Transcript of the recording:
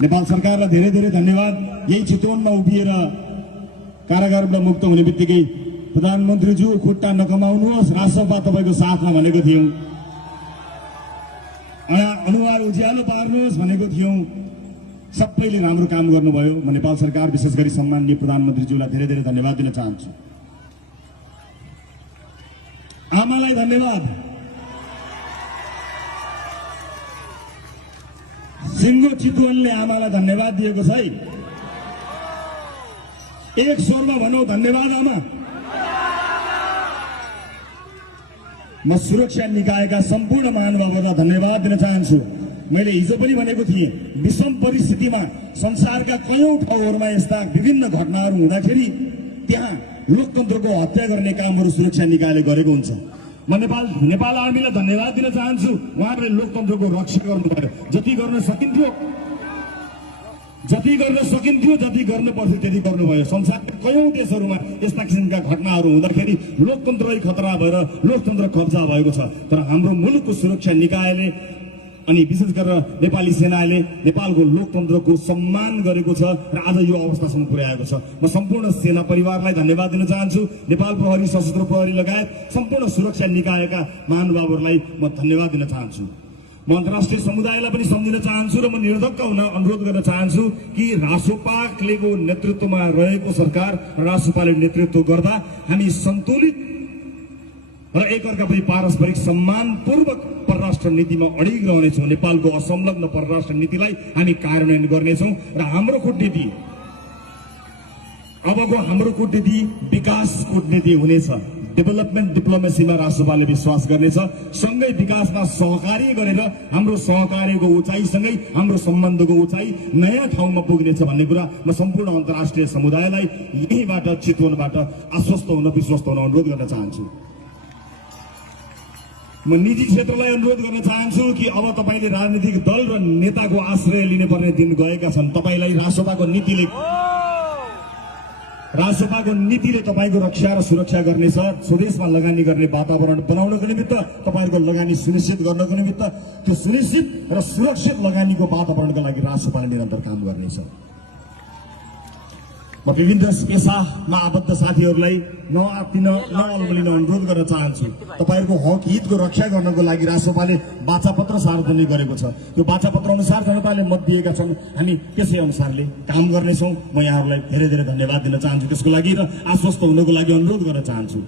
नेपाल सरकारलाई धेरै धेरै धन्यवाद। यही चितवनमा उभिएर कारागारबाट मुक्त हुने बित्तिकै प्रधानमन्त्रीज्यू खुट्टा नकमाउनुहोस्, राष्ट्रपा तपाईँको साथमा भनेको थियौं, अनुहार उज्यालो पार्नुहोस् भनेको थियौं। सबैले राम्रो काम गर्नुभयो। म नेपाल सरकार विशेष गरी सम्माननीय प्रधानमन्त्रीज्यूलाई धेरै धेरै धन्यवाद दिन चाहन्छु। आमालाई धन्यवाद। सिङ्गो चितवनले आमालाई धन्यवाद दिएको छ है। एक स्वरमा भनौं, धन्यवाद आमा। म सुरक्षा निकायका सम्पूर्ण महानुभावहरूलाई धन्यवाद दिन चाहन्छु। मैले हिजो पनि भनेको थिएँ, विषम परिस्थितिमा संसारका कयौं ठाउँहरूमा यस्ता विभिन्न घटनाहरू हुँदाखेरि त्यहाँ लोकतन्त्रको हत्या गर्ने कामहरू सुरक्षा निकायले गरेको हुन्छ। म नेपाल आर्मीलाई धन्यवाद दिन चाहन्छु। उहाँहरूले लोकतन्त्रको रक्षा गर्नुभयो। जति गर्न सकिन्थ्यो, जति गर्न पर्थ्यो त्यति गर्नुभयो। संसारका कयौं देशहरूमा यस्ता किसिमका घटनाहरू हुँदाखेरि लोकतन्त्रै खतरा भएर लोकतन्त्र कब्जा भएको छ। तर हाम्रो मुलुकको सुरक्षा निकायले अनि विशेष गरेर नेपाली सेनाले नेपालको लोकतन्त्रको सम्मान गरेको छ र आज यो अवस्थासम्म पुर्याएको छ। म सम्पूर्ण सेना परिवारलाई धन्यवाद दिन चाहन्छु। नेपाल प्रहरी, सशस्त्र प्रहरी लगायत सम्पूर्ण सुरक्षा निकायका महानुभावहरूलाई म धन्यवाद दिन चाहन्छु। म अन्तर्राष्ट्रिय समुदायलाई पनि सम्झिन चाहन्छु र म निर्धक्क हुन अनुरोध गर्न चाहन्छु कि रासोपाको नेतृत्वमा रहेको सरकार, रासोपाले नेतृत्व गर्दा हामी सन्तुलित र एकअर्काप्रति पारस्परिक सम्मानपूर्वक परराष्ट्र नीतिमा अडिग रहनेछौँ। नेपालको असंलग्न परराष्ट्र नीतिलाई हामी कार्यान्वयन गर्नेछौँ र हाम्रो कूटनीति, अबको हाम्रो कूटनीति विकास कूटनीति हुनेछ। डेभलपमेन्ट डिप्लोमेसीमा राष्ट्रपालले विश्वास गर्नेछ। सँगै विकासमा सहकार्य गरेर हाम्रो सहकार्यको उचाइसँगै हाम्रो सम्बन्धको उचाइ नयाँ ठाउँमा पुग्नेछ भन्ने कुरा म सम्पूर्ण अन्तर्राष्ट्रिय समुदायलाई यहीँबाट, चितवनबाट आश्वस्त हुन, विश्वस्त हुन अनुरोध गर्न चाहन्छु। म निजी क्षेत्रलाई अनुरोध गर्न चाहन्छु कि अब तपाईले राजनीतिक दल र नेताको आश्रय लिनुपर्ने दिन गएका छन्। तपाईलाई रासोपाको नीतिले तपाईको रक्षा र सुरक्षा गर्नेछ। स्वदेशमा लगानी गर्ने वातावरण बनाउनको निमित्त, तपाईहरुको लगानी सुनिश्चित गर्नको निमित्त त्यो सुनिश्चित र सुरक्षित लगानीको वातावरणका लागि रासोपाले निरन्तर काम गर्नेछ। म विभिन्न पेसामा आबद्ध साथीहरूलाई नआत्तिन, नअल्मलिन अनुरोध गर्न चाहन्छु। तपाईहरुको हक हितको रक्षा गर्नको लागि रासोपाले वाचापत्र सार्वजनिक गरेको छ। त्यो वाचापत्र अनुसार जनताले मत दिएका छन्। हामी त्यसै अनुसारले काम गर्नेछौँ। म यहाँहरूलाई धेरै धेरै धन्यवाद दिन चाहन्छु त्यसको लागि र आश्वस्त हुनको लागि अनुरोध गर्न चाहन्छु।